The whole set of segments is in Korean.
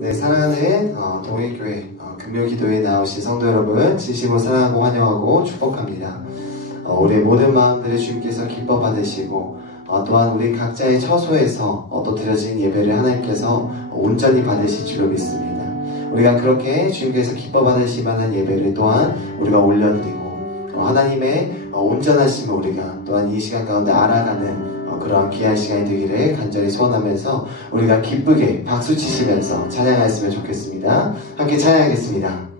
네, 사랑하는 동일교회 금요기도에 나오신 성도 여러분, 진심으로 사랑하고 환영하고 축복합니다. 우리의 모든 마음들을 주님께서 기뻐 받으시고 또한 우리 각자의 처소에서 또 드려진 예배를 하나님께서 온전히 받으실 줄로 믿습니다. 우리가 그렇게 주님께서 기뻐 받으실 만한 예배를 또한 우리가 올려드리고 하나님의 온전하심을 우리가 또한 이 시간 가운데 알아가는 그러한 귀한 시간이 되기를 간절히 소원하면서 우리가 기쁘게 박수 치시면서 찬양하였으면 좋겠습니다. 함께 찬양하겠습니다.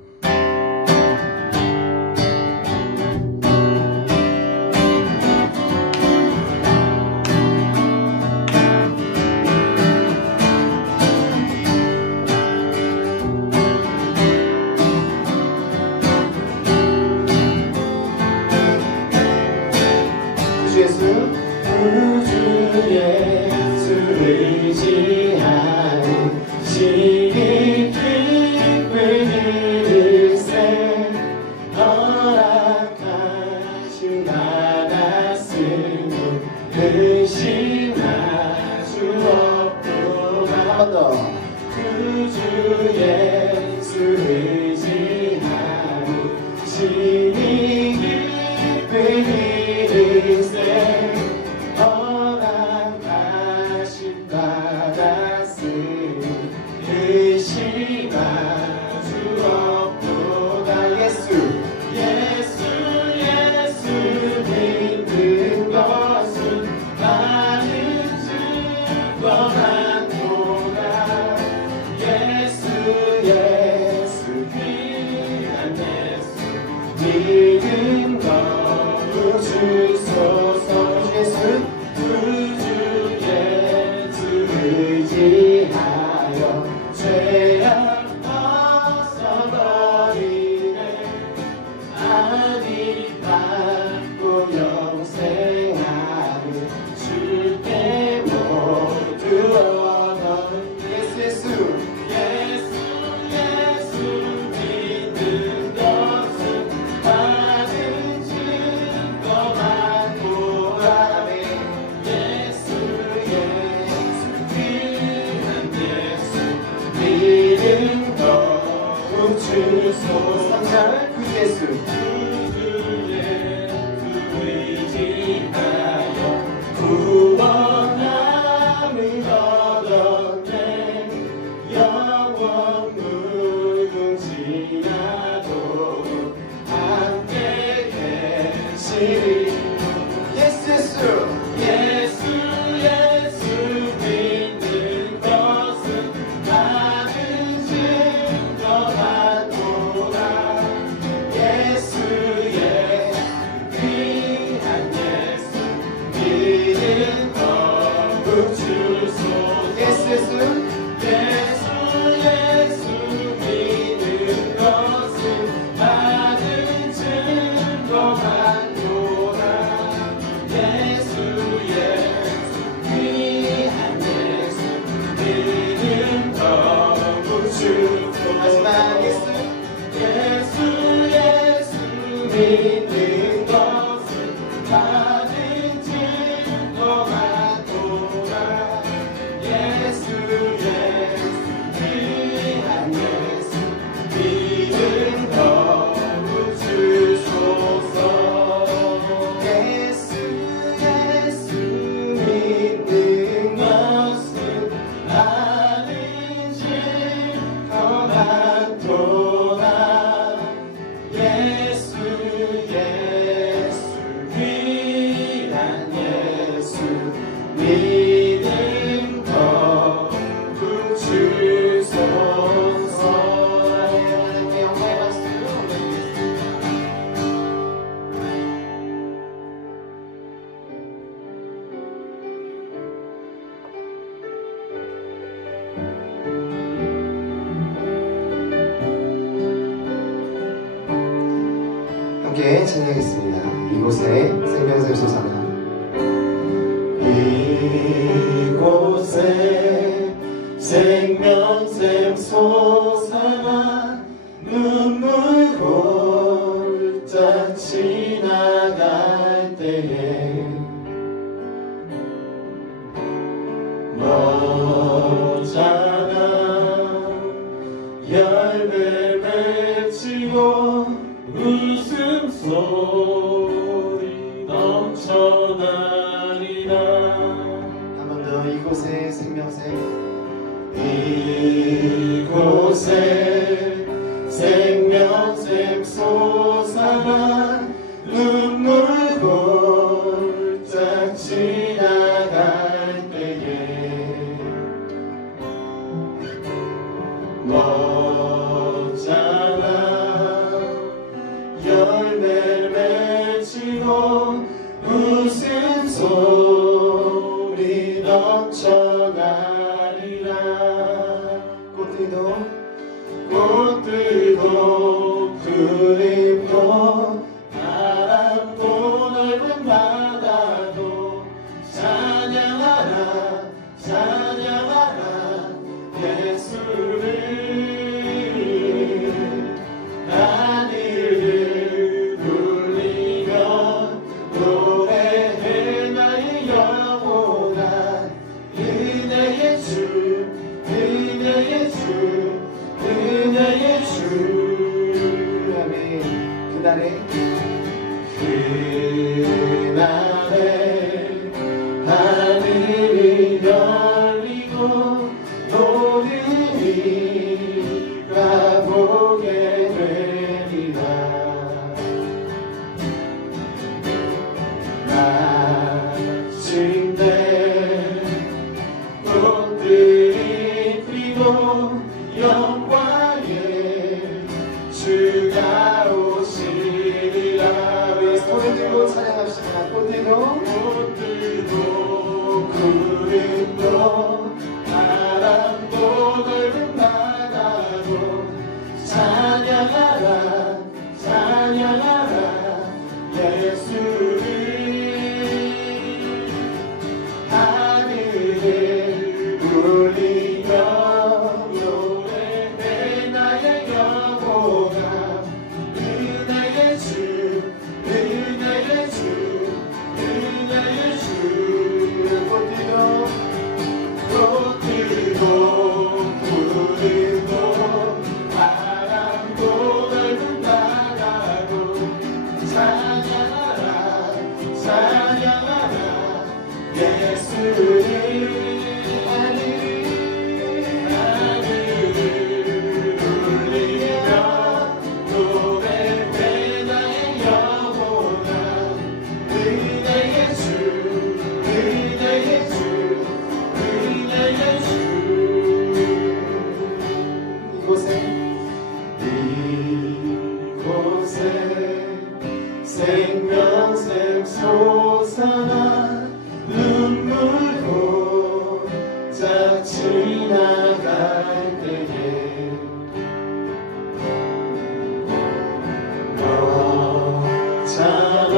함께 찬양하겠습니다. 이곳에 생명샘 솟아나. 이곳에 생명샘 솟아나 눈물 홀짝 지나갈 때에 너잖아 소리 넘쳐나리라. 한 번 더 이곳에 생명샘 이곳에 생명샘 솟아나 눈물 골짝 지나갈 때에 멋잖아 열매 맺히고 웃음소리 넘쳐나리라. 꽃들도 그림도 바람도 넓은 바다도 찬양하라 찬양하라 예수를. 하늘을 울리며 노래해 나의 영혼아 은혜의 주 은혜의 주 은혜의 주. 아멘. 그날에 하늘이 열리고 너를 가보게 되리라. 마침내 꽃들이 피고 영광의 주가 오시리라. 우리 손을 들고 찬양합시다. 꽃들도 구름도 바람도 넓은 바다도 찬양하라 찬양하라 예수를. 하늘을 울리며 노래해 나의 영혼아 은혜의 주 은혜의 주 은혜의 주. 꽃들도 구름도 바람도 넓은 바다도 찬양하라 찬양하라 예수를. 하늘을 울리며 노래해 나의 영혼아 은혜의 주 은혜의 주 은혜의 주. 이곳에 생명샘 솟아나 눈물 고작 지나갈 때에 너잖아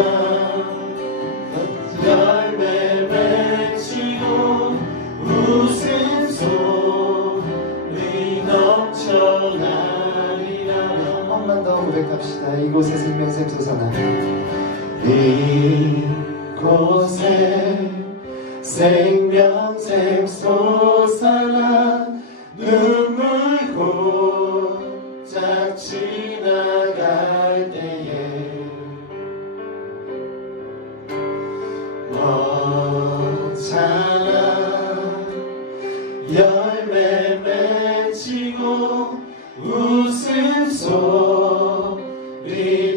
열매 맺히고 웃음소리 넘쳐나리라. 한 번만 더 고백합시다. 이곳에 생명샘 솟아나 이곳에 생명샘 솟아나 눈물 고작 지나갈 때에 멋잖아 열매 맺히고 웃음소리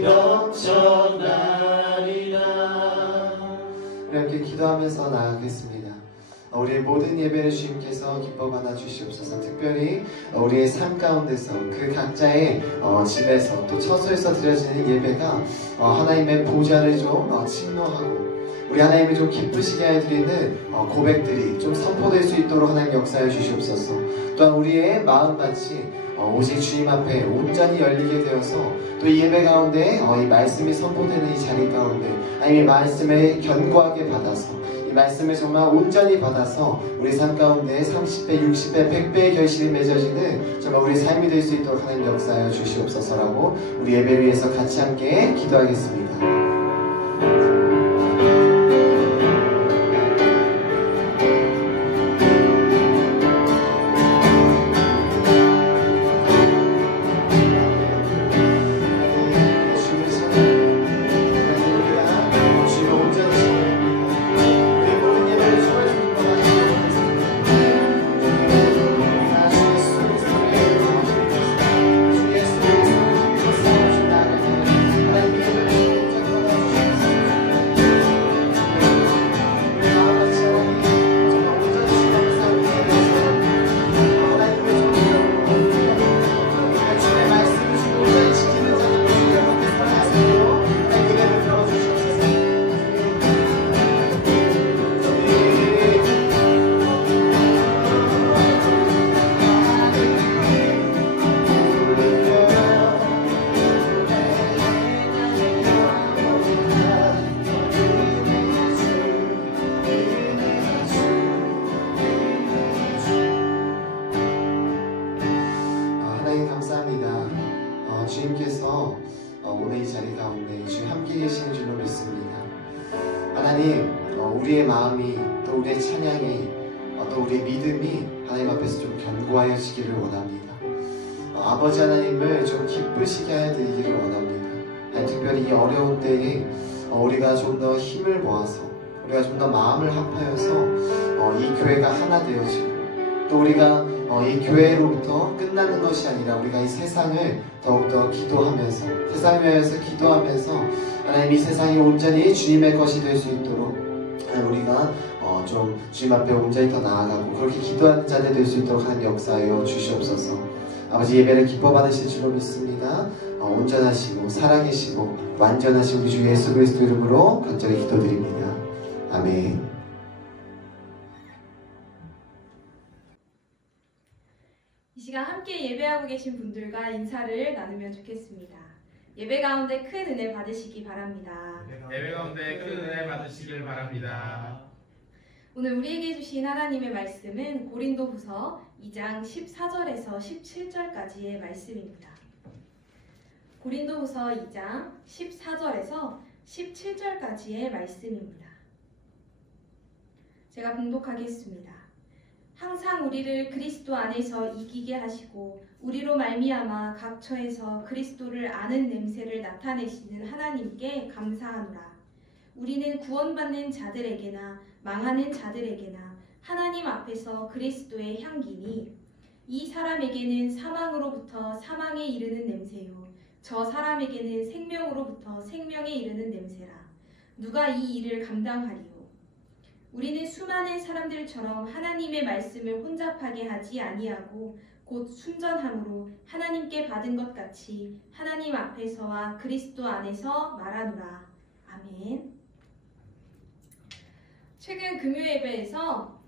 넘쳐나리라. 이렇게 기도하면서 나아가겠습니다. 우리의 모든 예배를 주님께서 기뻐 받아 주시옵소서. 특별히 우리의 삶 가운데서 그 각자의 집에서 또 처소에서 드려지는 예배가 하나님의 보좌를 좀 침노하고 우리 하나님이 좀 기쁘시게 해 드리는 고백들이 좀 선포될 수 있도록 하나님 역사해 주시옵소서. 또한 우리의 마음같이 오직 주님 앞에 온전히 열리게 되어서 또 이 예배 가운데 이 말씀이 선포되는 이 자리 가운데 하나님의 말씀을 견고하게 받아서 이 말씀을 정말 온전히 받아서 우리 삶 가운데 30배, 60배, 100배의 결실이 맺어지는 정말 우리 삶이 될 수 있도록 하나님 역사하여 주시옵소서라고 우리 예배를 위해서 같이 함께 기도하겠습니다. 하나님, 우리의 마음이 또 우리의 찬양이 또 우리의 믿음이 하나님 앞에서 좀 견고하여지기를 원합니다. 아버지 하나님을 좀 기쁘시게 하여 드리기를 원합니다. 특별히 이 어려운 때에 우리가 좀 더 힘을 모아서 우리가 좀 더 마음을 합하여서 이 교회가 하나 되어지고 또 우리가 이 교회로부터 끝나는 것이 아니라 우리가 이 세상을 더욱더 기도하면서 세상을 위해서 기도하면서 하나님 이 세상이 온전히 주님의 것이 될 수 있도록 우리가 좀 주님 앞에 온전히 더 나아가고 그렇게 기도하는 자들 될 수 있도록 하는 역사하여 주시옵소서. 아버지 예배를 기뻐 받으실 줄로 믿습니다. 온전하시고 살아계시고 완전하신 우리 주 예수 그리스도 이름으로 간절히 기도드립니다. 아멘. 이 시간 함께 예배하고 계신 분들과 인사를 나누면 좋겠습니다. 예배 가운데 큰 은혜 받으시기 바랍니다. 예배 가운데 큰 은혜 받으시길 바랍니다. 오늘 우리에게 주신 하나님의 말씀은 고린도후서 2장 14절에서 17절까지의 말씀입니다. 고린도후서 2장 14절에서 17절까지의 말씀입니다. 제가 봉독하겠습니다. 항상 우리를 그리스도 안에서 이기게 하시고 우리로 말미암아 각 처에서 그리스도를 아는 냄새를 나타내시는 하나님께 감사하노라. 우리는 구원받는 자들에게나 망하는 자들에게나 하나님 앞에서 그리스도의 향기니 이 사람에게는 사망으로부터 사망에 이르는 냄새요 저 사람에게는 생명으로부터 생명에 이르는 냄새라. 누가 이 일을 감당하리요? 우리는 수많은 사람들처럼 하나님의 말씀을 혼잡하게 하지 아니하고 곧 순전함으로 하나님께 받은 것 같이 하나님 앞에서와 그리스도 안에서 말하노라. 아멘. 최근 금요예배에서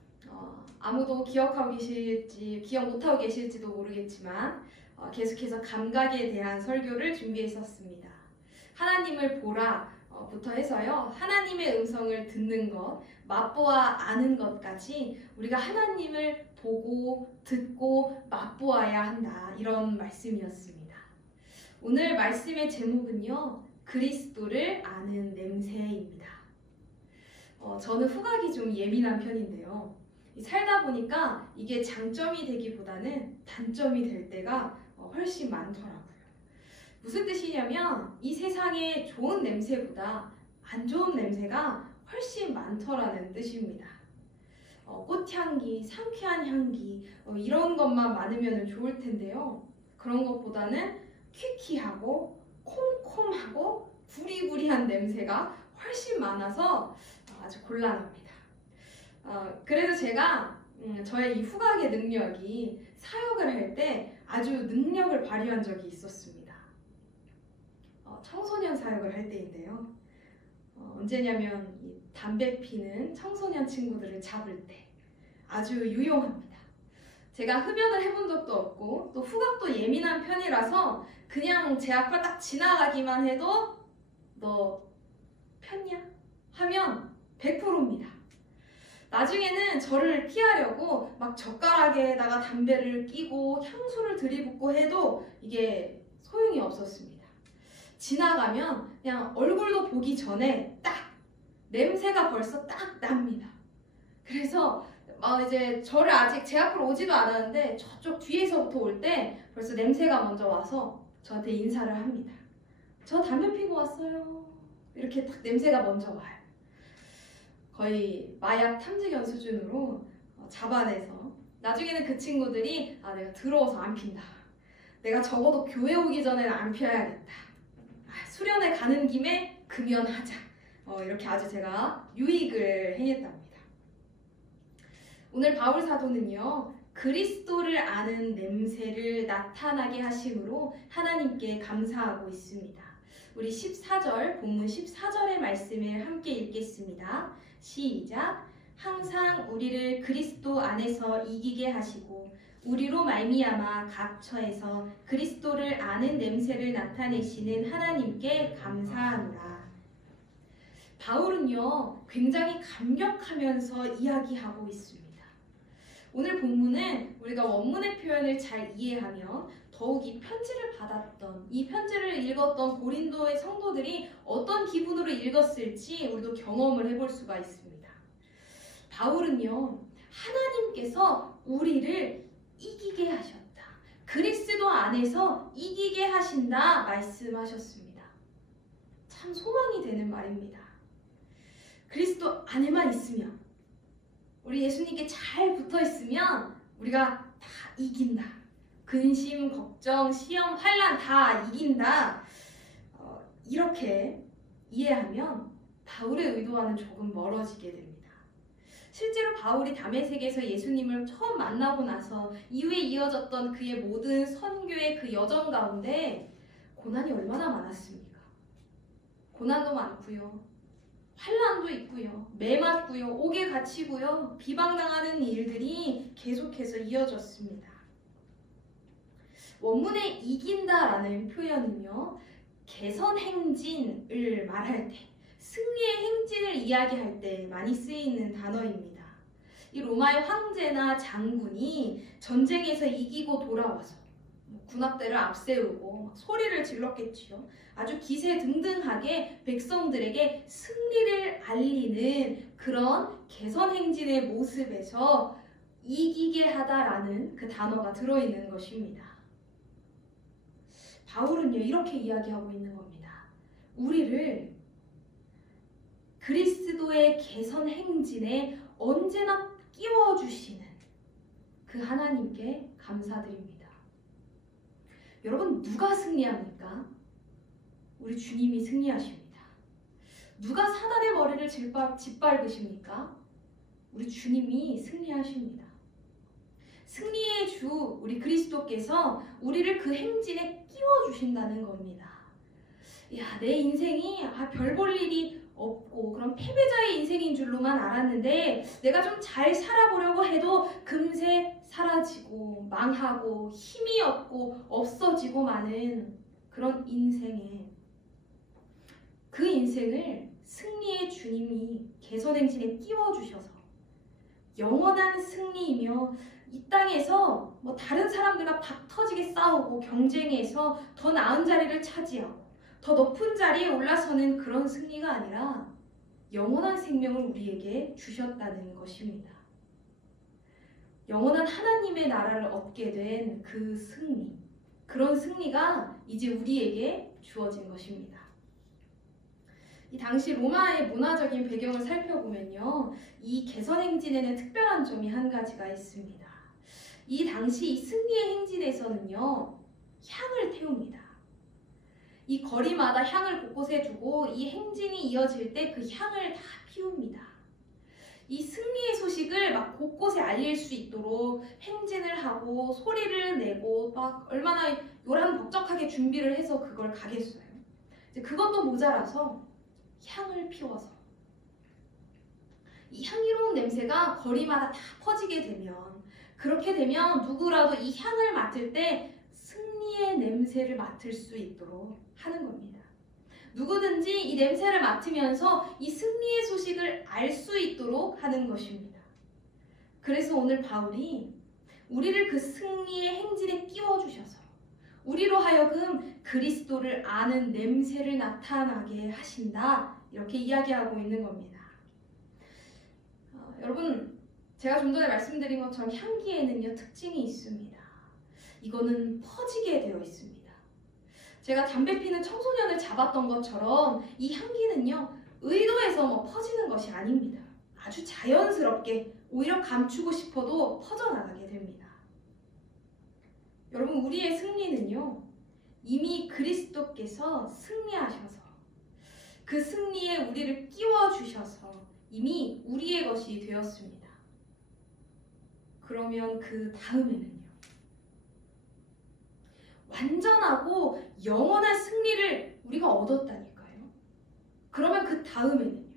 아무도 기억하고 계실지 기억 못하고 계실지도 모르겠지만 계속해서 감각에 대한 설교를 준비했었습니다. 하나님을 보라 부터 해서요. 하나님의 음성을 듣는 것, 맛보아 아는 것까지 우리가 하나님을 보고 듣고 맛보아야 한다. 이런 말씀이었습니다. 오늘 말씀의 제목은요. 그리스도를 아는 냄새입니다. 저는 후각이 좀 예민한 편인데요. 살다 보니까 이게 장점이 되기보다는 단점이 될 때가 훨씬 많더라고요. 무슨 뜻이냐면 이 세상에 좋은 냄새보다 안 좋은 냄새가 훨씬 많더라는 뜻입니다. 꽃향기, 상쾌한 향기 이런 것만 많으면 좋을 텐데요. 그런 것보다는 퀴퀴하고 콤콤하고 부리부리한 냄새가 훨씬 많아서 아주 곤란합니다. 그래도 제가 저의 이 후각의 능력이 사역을 할 때 아주 능력을 발휘한 적이 있었습니다. 청소년 사역을 할 때인데요. 언제냐면 이 담배 피는 청소년 친구들을 잡을 때 아주 유용합니다. 제가 흡연을 해본 적도 없고 또 후각도 예민한 편이라서 그냥 제 앞을 딱 지나가기만 해도 너 폈냐? 하면 100%입니다. 나중에는 저를 피하려고 막 젓가락에다가 담배를 끼고 향수를 들이붓고 해도 이게 소용이 없었습니다. 지나가면 그냥 얼굴도 보기 전에 딱 냄새가 벌써 딱 납니다. 그래서 이제 저를 아직 제 앞으로 오지도 않았는데 저쪽 뒤에서부터 올 때 벌써 냄새가 먼저 와서 저한테 인사를 합니다. 저 담배 피고 왔어요. 이렇게 딱 냄새가 먼저 와요. 거의 마약 탐지견 수준으로 잡아내서 나중에는 그 친구들이 내가 더러워서 안 핀다. 내가 적어도 교회 오기 전에는 안 피워야겠다. 수련회 가는 김에 금연하자. 이렇게 아주 제가 유익을 행했답니다. 오늘 바울 사도는요. 그리스도를 아는 냄새를 나타나게 하심으로 하나님께 감사하고 있습니다. 우리 14절, 본문 14절의 말씀을 함께 읽겠습니다. 시작! 항상 우리를 그리스도 안에서 이기게 하시고 우리로 말미암아 각 처에서 그리스도를 아는 냄새를 나타내시는 하나님께 감사하노라. 바울은요, 굉장히 감격하면서 이야기하고 있습니다. 오늘 본문은 우리가 원문의 표현을 잘 이해하면 더욱 이 편지를 받았던, 이 편지를 읽었던 고린도의 성도들이 어떤 기분으로 읽었을지 우리도 경험을 해볼 수가 있습니다. 바울은요, 하나님께서 우리를 이기게 하셨다. 그리스도 안에서 이기게 하신다 말씀하셨습니다. 참 소망이 되는 말입니다. 그리스도 안에만 있으면, 우리 예수님께 잘 붙어 있으면 우리가 다 이긴다. 근심, 걱정, 시험, 환난 다 이긴다. 이렇게 이해하면 바울의 의도와는 조금 멀어지게 됩니다. 실제로 바울이 다메섹에서 예수님을 처음 만나고 나서 이후에 이어졌던 그의 모든 선교의 그 여정 가운데 고난이 얼마나 많았습니까? 고난도 많고요, 환난도 있고요, 매 맞고요, 옥에 갇히고요, 비방당하는 일들이 계속해서 이어졌습니다. 원문에 이긴다라는 표현은요, 개선행진을 말할 때, 승리의 행진을 이야기할 때 많이 쓰이는 단어입니다. 이 로마의 황제나 장군이 전쟁에서 이기고 돌아와서 군합대를 앞세우고 소리를 질렀겠지요. 아주 기세등등하게 백성들에게 승리를 알리는 그런 개선행진의 모습에서 이기게 하다라는 그 단어가 들어있는 것입니다. 바울은요, 이렇게 이야기하고 있는 겁니다. 우리를 그리스도의 개선 행진에 언제나 끼워주시는 그 하나님께 감사드립니다. 여러분, 누가 승리합니까? 우리 주님이 승리하십니다. 누가 사단의 머리를 짓밟으십니까? 우리 주님이 승리하십니다. 승리의 주 우리 그리스도께서 우리를 그 행진에 끼워주신다는 겁니다. 야, 내 인생이 별 볼 일이 없고 그런 패배자의 인생인 줄로만 알았는데 내가 좀 잘 살아보려고 해도 금세 사라지고 망하고 힘이 없고 없어지고 마는 그런 인생에, 그 인생을 승리의 주님이 개선행진에 끼워주셔서 영원한 승리이며 이 땅에서 다른 사람들과 박 터지게 싸우고 경쟁해서 더 나은 자리를 차지하고 더 높은 자리에 올라서는 그런 승리가 아니라 영원한 생명을 우리에게 주셨다는 것입니다. 영원한 하나님의 나라를 얻게 된 그 승리, 그런 승리가 이제 우리에게 주어진 것입니다. 이 당시 로마의 문화적인 배경을 살펴보면요, 이 개선행진에는 특별한 점이 한 가지가 있습니다. 이 당시 이 승리의 행진에서는요, 향을 태웁니다. 이 거리마다 향을 곳곳에 두고 이 행진이 이어질 때 그 향을 다 피웁니다. 이 승리의 소식을 막 곳곳에 알릴 수 있도록 행진을 하고 소리를 내고 막 얼마나 요란벅적하게 준비를 해서 그걸 가겠어요. 이제 그것도 모자라서 향을 피워서 이 향기로운 냄새가 거리마다 다 퍼지게 되면, 그렇게 되면 누구라도 이 향을 맡을 때 승리의 냄새를 맡을 수 있도록 하는 겁니다. 누구든지 이 냄새를 맡으면서 이 승리의 소식을 알 수 있도록 하는 것입니다. 그래서 오늘 바울이 우리를 그 승리의 행진에 끼워주셔서 우리로 하여금 그리스도를 아는 냄새를 나타나게 하신다, 이렇게 이야기하고 있는 겁니다. 여러분, 제가 좀 전에 말씀드린 것처럼 향기에는요, 특징이 있습니다. 이거는 퍼지게 되어 있습니다. 제가 담배 피는 청소년을 잡았던 것처럼 이 향기는요, 의도해서 퍼지는 것이 아닙니다. 아주 자연스럽게 오히려 감추고 싶어도 퍼져나가게 됩니다. 여러분, 우리의 승리는요, 이미 그리스도께서 승리하셔서 그 승리에 우리를 끼워주셔서 이미 우리의 것이 되었습니다. 그러면 그 다음에는요, 완전하고 영원한 승리를 우리가 얻었다니까요. 그러면 그 다음에는요,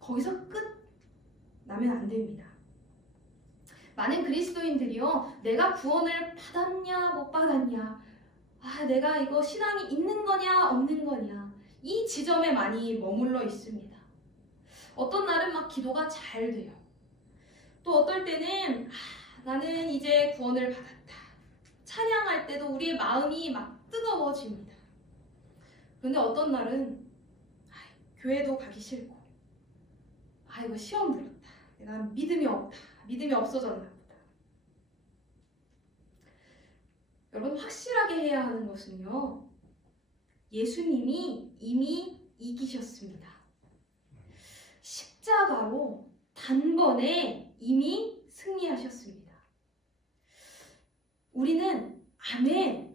거기서 끝 나면 안 됩니다. 많은 그리스도인들이요, 내가 구원을 받았냐 못 받았냐, 내가 이거 신앙이 있는 거냐 없는 거냐, 이 지점에 많이 머물러 있습니다. 어떤 날은 막 기도가 잘 돼요. 또 어떨 때는 나는 이제 구원을 받았다. 찬양할 때도 우리의 마음이 막 뜨거워집니다. 그런데 어떤 날은 교회도 가기 싫고 이거 시험 들었다. 내가 믿음이 없다. 믿음이 없어졌나 보다. 여러분 확실하게 해야 하는 것은요. 예수님이 이미 이기셨습니다. 십자가로 단번에 이미 승리하셨습니다. 우리는 아멘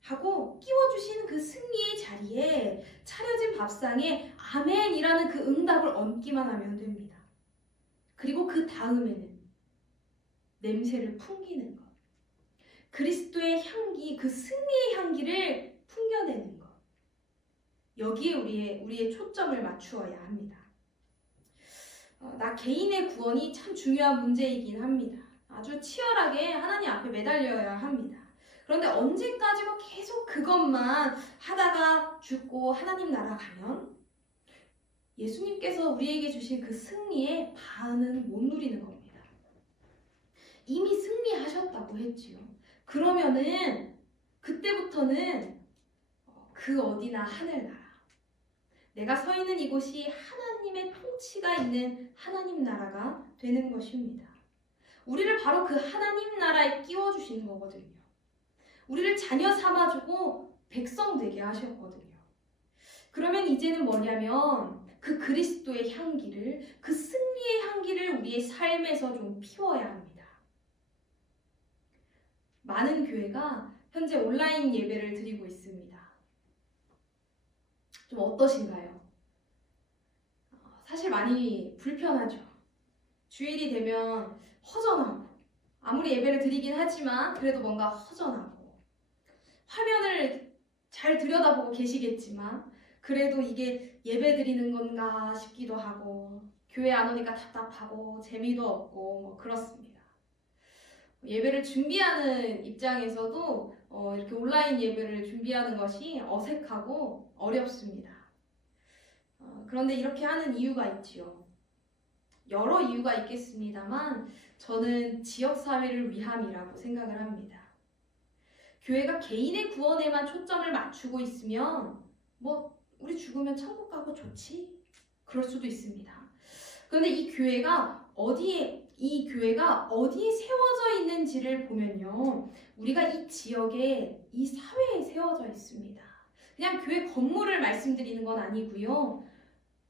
하고 끼워주신 그 승리의 자리에 차려진 밥상에 아멘이라는 그 응답을 얹기만 하면 됩니다. 그리고 그 다음에는 냄새를 풍기는 것. 그리스도의 향기, 그 승리의 향기를 풍겨내는 것. 여기에 우리의 초점을 맞추어야 합니다. 나 개인의 구원이 참 중요한 문제이긴 합니다. 아주 치열하게 하나님 앞에 매달려야 합니다. 그런데 언제까지고 계속 그것만 하다가 죽고 하나님 나라 가면 예수님께서 우리에게 주신 그 승리의 반은 못 누리는 겁니다. 이미 승리하셨다고 했지요. 그러면은 그때부터는 그 어디나 하늘나라. 내가 서 있는 이곳이 하나님의 통치가 있는 하나님 나라가 되는 것입니다. 우리를 바로 그 하나님 나라에 끼워주시는 거거든요. 우리를 자녀 삼아주고 백성 되게 하셨거든요. 그러면 이제는 뭐냐면 그 그리스도의 향기를, 그 승리의 향기를 우리의 삶에서 좀 피워야 합니다. 많은 교회가 현재 온라인 예배를 드리고 있습니다. 좀 어떠신가요? 사실 많이 불편하죠. 주일이 되면 허전하고 아무리 예배를 드리긴 하지만 그래도 뭔가 허전하고 화면을 잘 들여다보고 계시겠지만 그래도 이게 예배 드리는 건가 싶기도 하고 교회 안 오니까 답답하고 재미도 없고 뭐 그렇습니다. 예배를 준비하는 입장에서도 이렇게 온라인 예배를 준비하는 것이 어색하고 어렵습니다. 그런데 이렇게 하는 이유가 있지요. 여러 이유가 있겠습니다만 저는 지역사회를 위함이라고 생각을 합니다. 교회가 개인의 구원에만 초점을 맞추고 있으면 우리 죽으면 천국 가고 좋지? 그럴 수도 있습니다. 그런데 이 교회가 어디에 세워져 있는지를 보면요. 우리가 이 지역에, 이 사회에 세워져 있습니다. 그냥 교회 건물을 말씀드리는 건 아니고요.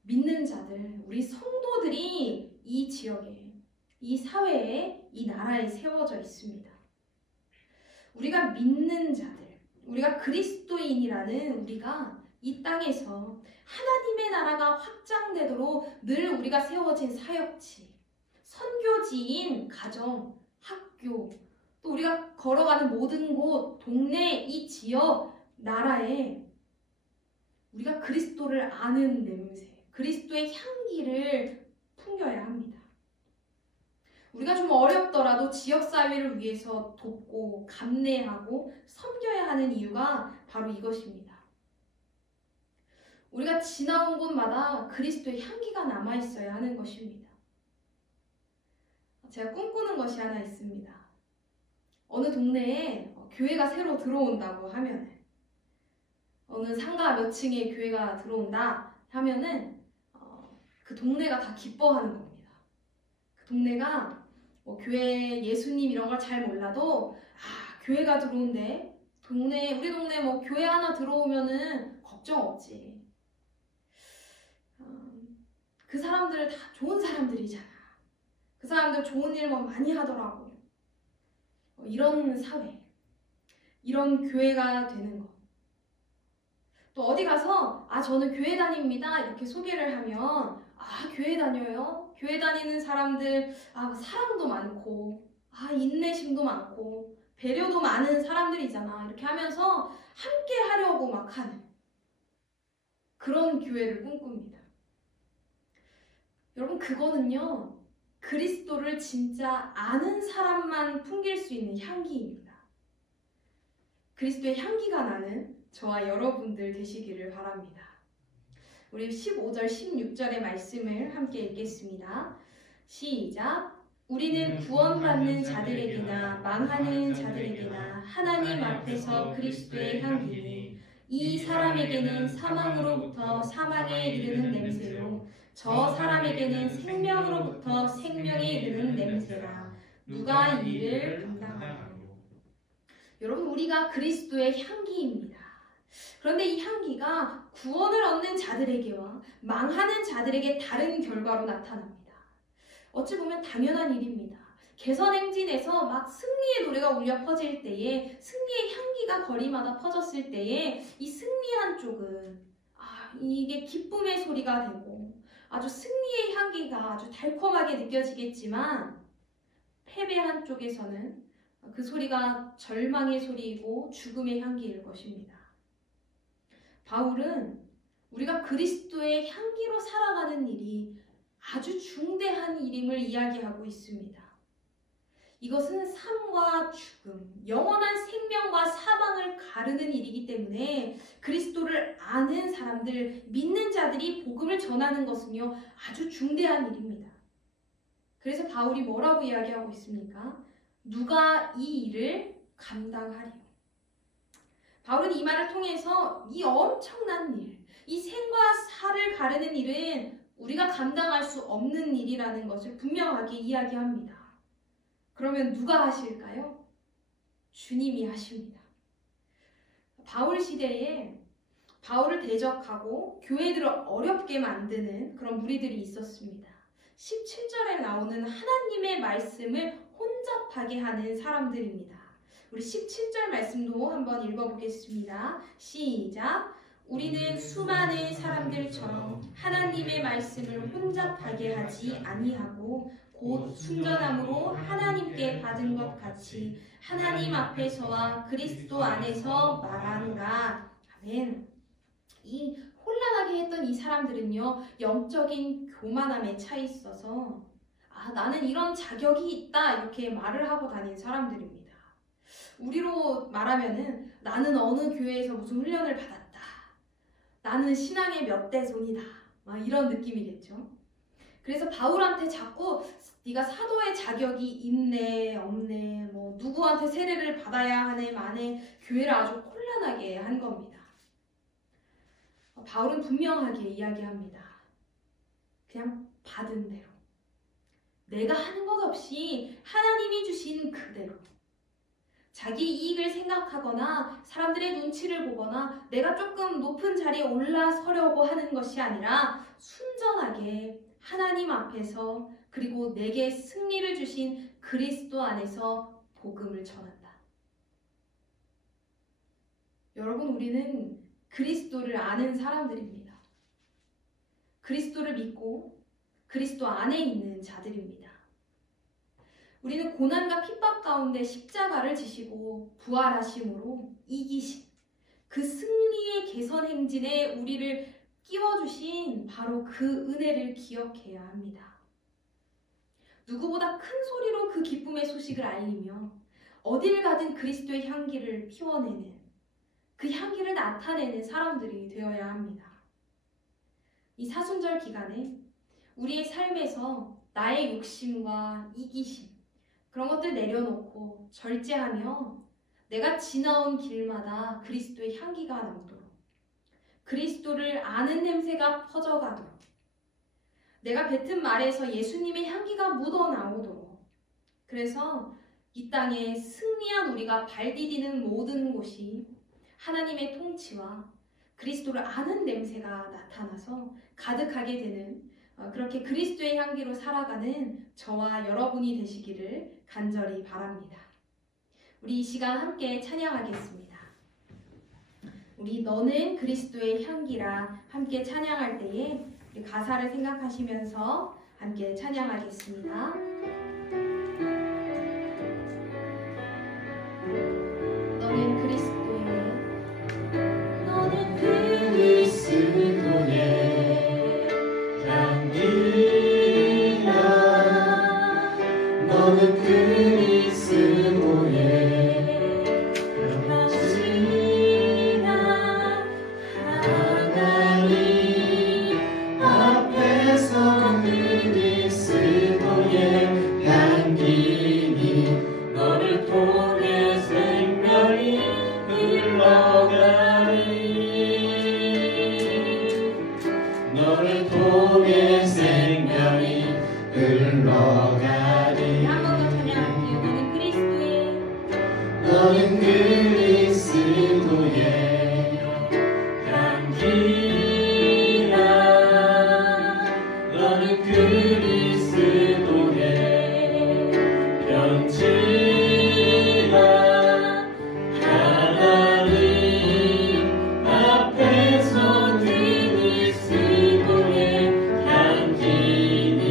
믿는 자들, 우리 성도들이 이 지역에, 이 사회에, 이 나라에 세워져 있습니다. 우리가 믿는 자들, 우리가 그리스도인이라는 우리가 이 땅에서 하나님의 나라가 확장되도록 늘 우리가 세워진 사역지, 선교지인 가정, 학교, 또 우리가 걸어가는 모든 곳, 동네, 이 지역, 나라에 우리가 그리스도를 아는 냄새, 그리스도의 향기를 풍겨야 합니다. 우리가 좀 어렵더라도 지역사회를 위해서 돕고 감내하고 섬겨야 하는 이유가 바로 이것입니다. 우리가 지나온 곳마다 그리스도의 향기가 남아있어야 하는 것입니다. 제가 꿈꾸는 것이 하나 있습니다. 어느 동네에 교회가 새로 들어온다고 하면 어느 상가 몇 층에 교회가 들어온다 하면은 그 동네가 다 기뻐하는 겁니다. 그 동네가 교회 예수님 이런 걸 잘 몰라도 교회가 들어온대. 우리 동네 교회 하나 들어오면은 걱정 없지. 그 사람들 다 좋은 사람들이잖아. 그 사람들 좋은 일만 많이 하더라고. 이런 사회, 이런 교회가 되는 것. 또 어디 가서 저는 교회 다닙니다 이렇게 소개를 하면 교회 다녀요? 교회 다니는 사람들 사랑도 많고 인내심도 많고 배려도 많은 사람들이잖아 이렇게 하면서 함께 하려고 막 하는 그런 교회를 꿈꿉니다. 여러분 그거는요 그리스도를 진짜 아는 사람만 풍길 수 있는 향기입니다. 그리스도의 향기가 나는 저와 여러분들 되시기를 바랍니다. 우리 15절, 16절의 말씀을 함께 읽겠습니다. 시작! 우리는 구원받는 자들에게나 망하는 자들에게나 하나님 앞에서 그리스도의 향기니 이 사람에게는 사망으로부터 사망에 이르는 냄새요 저 사람에게는 생명으로부터 생명에 이르는 냄새라. 누가 이를 감당하리요. 여러분, 우리가 그리스도의 향기입니다. 그런데 이 향기가 구원을 얻는 자들에게와 망하는 자들에게 다른 결과로 나타납니다. 어찌 보면 당연한 일입니다. 개선 행진에서 막 승리의 노래가 울려 퍼질 때에, 승리의 향기가 거리마다 퍼졌을 때에 이 승리한 쪽은 이게 기쁨의 소리가 되고 아주 승리의 향기가 아주 달콤하게 느껴지겠지만, 패배한 쪽에서는 그 소리가 절망의 소리이고 죽음의 향기일 것입니다. 바울은 우리가 그리스도의 향기로 살아가는 일이 아주 중대한 일임을 이야기하고 있습니다. 이것은 삶과 죽음, 영원한 생명과 사망을 가르는 일이기 때문에 그리스도를 아는 사람들, 믿는 자들이 복음을 전하는 것은요, 아주 중대한 일입니다. 그래서 바울이 뭐라고 이야기하고 있습니까? 누가 이 일을 감당하리요. 바울은 이 말을 통해서 이 엄청난 일, 이 생과 사를 가르는 일은 우리가 감당할 수 없는 일이라는 것을 분명하게 이야기합니다. 그러면 누가 하실까요? 주님이 하십니다. 바울 시대에 바울을 대적하고 교회들을 어렵게 만드는 그런 무리들이 있었습니다. 17절에 나오는 하나님의 말씀을 혼잡하게 하는 사람들입니다. 우리 17절 말씀도 한번 읽어보겠습니다. 시작! 우리는 수많은 사람들처럼 하나님의 말씀을 혼잡하게 하지 아니하고 곧 순전함으로 하나님께 받은 것 같이 하나님 앞에서와 그리스도 안에서 말하노라. 아멘. 이 혼란하게 했던 이 사람들은요, 영적인 교만함에 차 있어서 나는 이런 자격이 있다 이렇게 말을 하고 다닌 사람들입니다. 우리로 말하면은 나는 어느 교회에서 무슨 훈련을 받았다, 나는 신앙의 몇 대손이다, 이런 느낌이겠죠. 그래서 바울한테 자꾸 네가 사도의 자격이 있네 없네, 누구한테 세례를 받아야 하네 마네, 교회를 아주 혼란하게 한 겁니다. 바울은 분명하게 이야기합니다. 그냥 받은 대로, 내가 하는 것 없이 하나님이 주신 그대로, 자기 이익을 생각하거나 사람들의 눈치를 보거나 내가 조금 높은 자리에 올라서려고 하는 것이 아니라 순전하게 하나님 앞에서, 그리고 내게 승리를 주신 그리스도 안에서 복음을 전한다. 여러분, 우리는 그리스도를 아는 사람들입니다. 그리스도를 믿고 그리스도 안에 있는 자들입니다. 우리는 고난과 핍박 가운데 십자가를 지시고 부활하심으로 이기신 그 승리의 개선 행진에 우리를 끼워주신 바로 그 은혜를 기억해야 합니다. 누구보다 큰 소리로 그 기쁨의 소식을 알리며 어딜 가든 그리스도의 향기를 피워내는, 그 향기를 나타내는 사람들이 되어야 합니다. 이 사순절 기간에 우리의 삶에서 나의 욕심과 이기심, 그런 것들 내려놓고 절제하며 내가 지나온 길마다 그리스도의 향기가 남도록, 그리스도를 아는 냄새가 퍼져가도록, 내가 뱉은 말에서 예수님의 향기가 묻어나오도록, 그래서 이 땅에 승리한 우리가 발 디디는 모든 곳이 하나님의 통치와 그리스도를 아는 냄새가 나타나서 가득하게 되는, 그렇게 그리스도의 향기로 살아가는 저와 여러분이 되시기를 간절히 바랍니다. 우리 이 시간 함께 찬양하겠습니다. 우리 너는 그리스도의 향기라 함께 찬양할 때에 우리 가사를 생각하시면서 함께 찬양하겠습니다. 너는 그리스도의, 너는 그리스도의 향기라, 너는 그리스도의 향기라, 하나님 앞에서 그리스도의 향기 흘러가리. 한 번 더 찬양할게요. 너는 그리스도의 향기라. 너는 그리스도의 편지라. 하나님 앞에서 그리스도의 향기니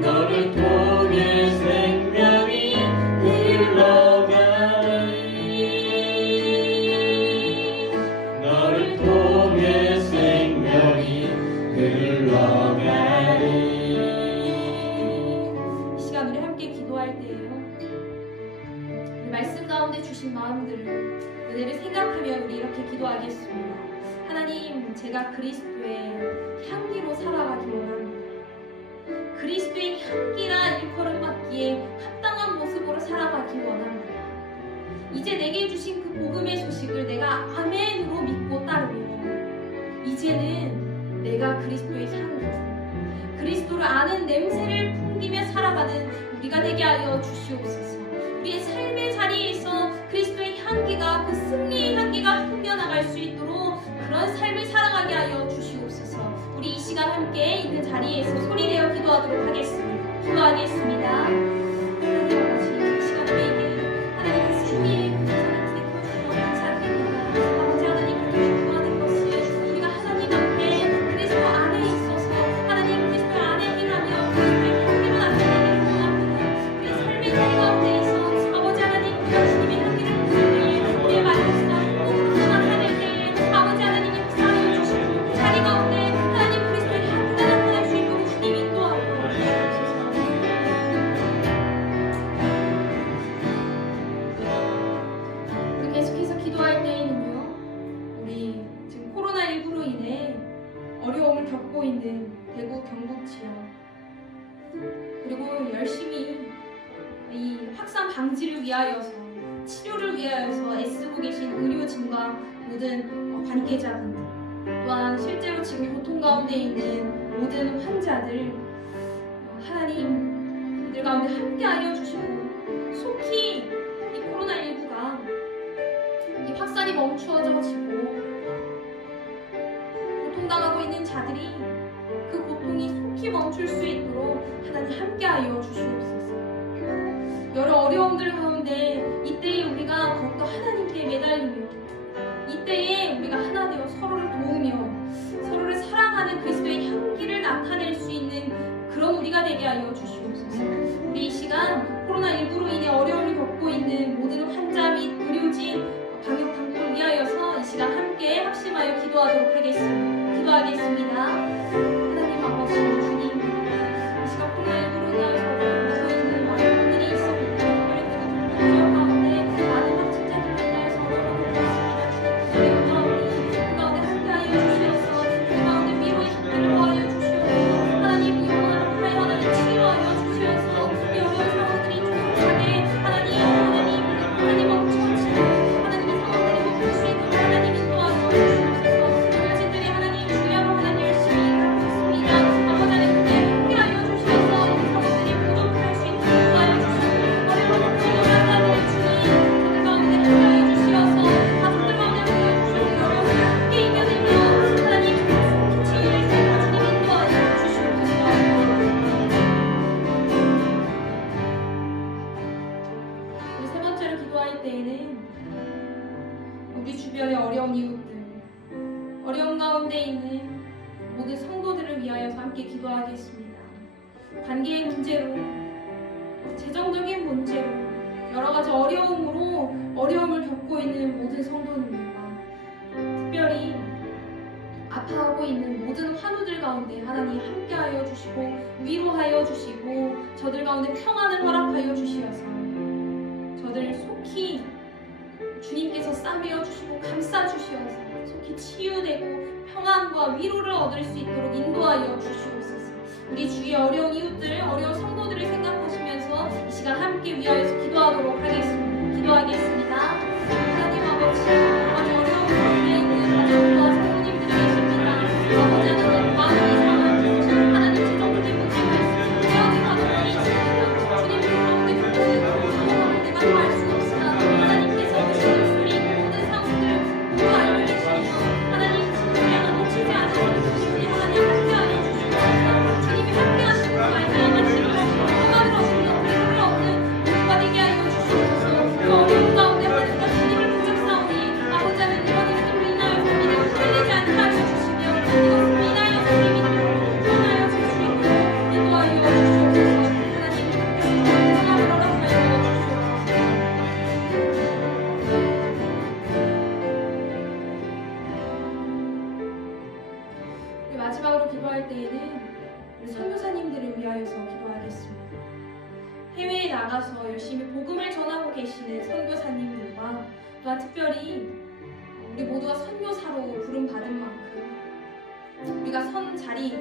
너를 통해 생명이 흘러가리. 너를 통해 생명이 흘러가리. 이 시간 우리 함께 기도할 때예요. 우리 말씀 가운데 주신 마음들을, 은혜를 생각하며 우리 이렇게 기도하겠습니다. 하나님, 제가 그리스도의 향기로 살아가기 원합니다. 그리스도의 향기라 일컬음 받기에 합당한 모습으로 살아가기 원합니다. 이제 내게 주신 그 복음의 소식을 내가 아멘으로 믿고 따르며 이제는 내가 그리스도의 향기, 그리스도를 아는 냄새를 풍기며 살아가는 우리가 되게 하여 주시옵소서. 우리의 삶의 자리에서 그리스도의 향기가, 그 승리의 향기가 풍겨나갈 수 있도록 그런 삶을 살아가게 하여 주시옵소서. 우리 이 시간 함께 있는 자리에서 소리내어 기도하도록 하겠습니다. 기도하겠습니다. 하나님 아버지, 이 시간 우리에게 하나님의 승리의 구원을 기대해주시며 감사드립니다. 아버지 하나님, 그렇게 구하는 것은 우리가 하나님 앞에 그리스도 안에 있어서 하나님 그리스도 안에 일하며 그리스도의 향기로 나타내기를 원합니다. 우리의 삶의 자리 가운데에서 아버지 하나님, 우리가 주님의 향기를 부을 때 우리의 말로서 나타낼 때 아버지 하나님이 구하여 주시고 그 자리 가운데 하나님 그리스도의 향기가 나타날 수 있도록 주님 인도하고 우리 계속해서 기도할 때에는요, 우리 지금 코로나19로 인해 어려움을 겪고 있는 대구 경북 지역, 그리고 열심히 이 확산 방지를 위하여서, 치료를 위하여서 애쓰고 계신 의료진과 모든 관계자분들, 또한 실제로 지금 고통 가운데 있는 모든 환자들, 하나님 이들 가운데 함께하여 주시고 속히 이 코로나19가 이 확산이 멈추어지고 고통당하고 있는 자들이 그 고통이 속히 멈출 수 있도록 하나님 함께하여 주시옵소서. 여러 어려움들 가운데 이때에 우리가 더욱더 하나님께 매달리며, 이때에 우리가 하나 되어 서로를 도우며 서로를 사랑하는 그리스도의 향기를 나타낼 수 있는 그런 우리가 되게 하여 주시옵소서. 우리 이 시간 코로나19로 인해 어려움을 겪고 있는 모든 환자 및 의료진, 방역 당국을 위하여서 이 시간 함께 합심하여 기도하도록 하겠습니다. 기도하겠습니다. 하나님 아버지 주님, 이 시간 코로나19로 인하여서 겪고 있는 많은 분들이 있습니다. 특별히 그 가운데 많은 확진자들로 인하여서 어려움을 겪고 있습니다. 주님, 그 가운데 함께하여 주시어서 그 가운데 위로의 힘들을 더하여 주시어서 하나님 영원하여 하나님 치유하여 주시어서 이 어려운 상황들이 조금하게 하나님 멈춰주시고 하나님의 상황들이 멈출 수 있도록 하나님 인도하여 주시옵소서. 어르신들이 하나님 주야로 하나님 열심히 일하고 있습니다. 아버지 하나님 함께하여 주시어서 이 상황들이 모두 피할 수 있도록 도와여 주시고 어려운 그리고 만나는 주님 저들 가운데 함께하여 주시어서 가족들 가운데 함께하여 주시고 어려움을 함께 이겨내며 하나님 치유를 세우고 주님 인도하여 주시옵소서. 우리 세 번째로 기도할 때에는 우리 주변의 어려운 이웃들, 어려운 가운데 있는 모든 성도들을 위하여서 함께 기도하겠습니다. 관계의 문제로, 재정적인 문제로, 여러 가지 어려움으로 어려움을 겪고 있는 모든 성도님들과 특별히 아파하고 있는 모든 환우들 가운데 하나님 함께하여 주시고 위로하여 주시고 저들 가운데 평안을 허락하여 주시어서 저들을 속히 주님께서 싸매어 주시고 감싸 주시어서 속히 치유되고 평안과 위로를 얻을 수 있도록 인도하여 주시옵소서. 우리 주위의 어려운 이웃들, 어려운 성도들을 생각하시면서 이 시간 함께 위하여서 기도하도록 하겠습니다. 기도하겠습니다. 하나님 아버지, 아주 어려운 가운데 있는 가족과 성도님들이 계십니다. 아버지 하나님, 많은 이상한 하나님 재정적인 문제가 있습니다. 헤어진 가족 해외에 나가서 열심히 복음을 전하고 계시는 선교사님들과 또한 특별히 우리 모두가 선교사로 부름받은 만큼 우리가 선 자리,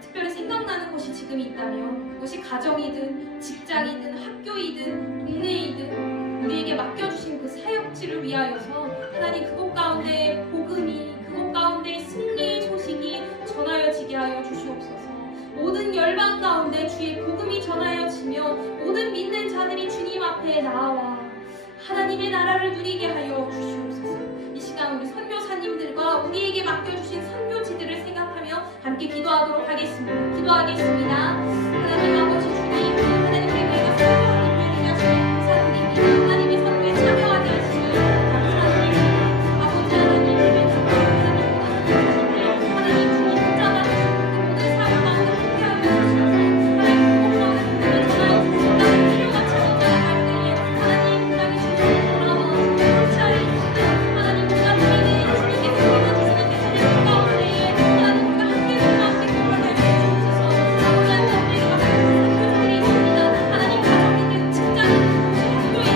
특별히 생각나는 곳이 지금 있다면 그것이 가정이든 직장이든 학교이든 동네이든 우리에게 맡겨주신 그 사역지를 위하여서 하나님 그곳 가운데 복음이, 그곳 가운데 승리의 소식이 전하여지게 하여 주시옵소서. 모든 열방 가운데 주의 복음이 전하여지며 모든 믿는 자들이 주님 앞에 나와 하나님의 나라를 누리게 하여 주시옵소서. 이 시간 우리 선교사님들과 우리에게 맡겨주신 선교지들을 생각하며 함께 기도하도록 하겠습니다. 기도하겠습니다. 하나님 아버지 주님, 하나님 우리가 선교하는 일을 하시니 감사드립니다. 하나님의 선교에 참여하게 하시니 감사드립니다. 아버지 하나님, 예배 주님, 하나님 주님 혼자만 그 모든 사역 가운데 함께하여 주셔서 하나님 그곳 가운데 복음을 전하여 주시고 나는 필요가 채워져나갈 때에 하나님 땅에 주님 돌아와 성찰해 주시고 하나님 우리가 드리는 주님께서 보여주시는 그 찬양 가운데에 하나님 우리가 함께 누구와 함께 돌아갈 수 있어서 아버지 하나님 우리가 맡겨주신 교사들이 있습니다. 하나님 가정이든 직장이든 학교이든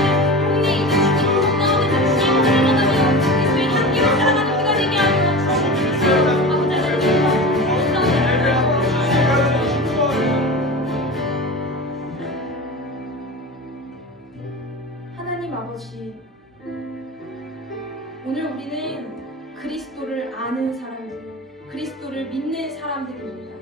동네이든 주님 그곳 가운데서 주의 복음을 전하며 그리스도의 향기로 살아가는 우리가 되게 하여 주시옵소서. 아버지 하나님 아버지, 오늘 우리는 그리스도를 아는 사람들, 그리스도를 믿는 사람들입니다.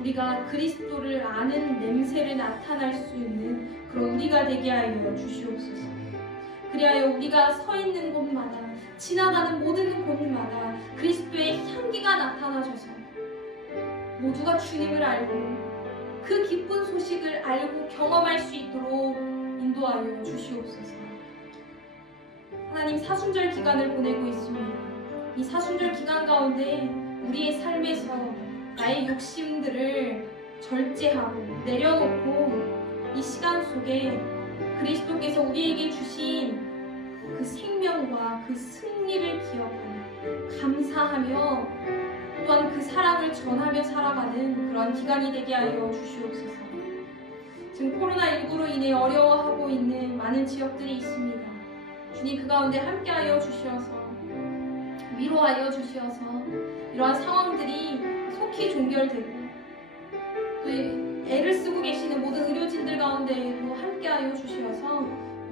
우리가 그리스도를 아는 냄새를 나타날 수 있는 그런 우리가 되게 하여 주시옵소서. 그리하여 우리가 서 있는 곳마다, 지나가는 모든 곳마다 그리스도의 향기가 나타나셔서 모두가 주님을 알고 그 기쁜 소식을 알고 경험할 수 있도록 인도하여 주시옵소서. 하나님, 사순절 기간을 보내고 있습니다. 이 사순절 기간 가운데 우리의 삶에서 나의 욕심들을 절제하고 내려놓고 이 시간 속에 그리스도께서 우리에게 주신 그 생명과 그 승리를 기억하며 감사하며 또한 그 사랑을 전하며 살아가는 그런 기간이 되게 하여 주시옵소서. 지금 코로나19로 인해 어려워하고 있는 많은 지역들이 있습니다. 주님 그 가운데 함께하여 주시어서 위로하여 주시어서 이러한 상황들이 속히 종결되고 또 애를 쓰고 계시는 모든 의료진들 가운데에도 함께하여 주시어서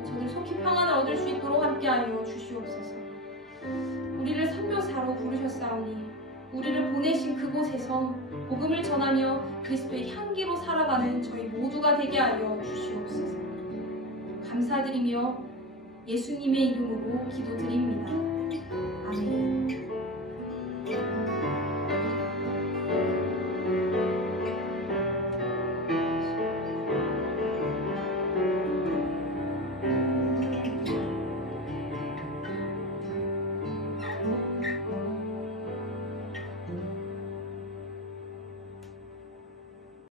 저들 속히 평안을 얻을 수 있도록 함께하여 주시옵소서. 우리를 선교사로 부르셨사오니 우리를 보내신 그곳에서 복음을 전하며 그리스도의 향기로 살아가는 저희 모두가 되게 하여 주시옵소서. 감사드리며 예수님의 이름으로 기도드립니다.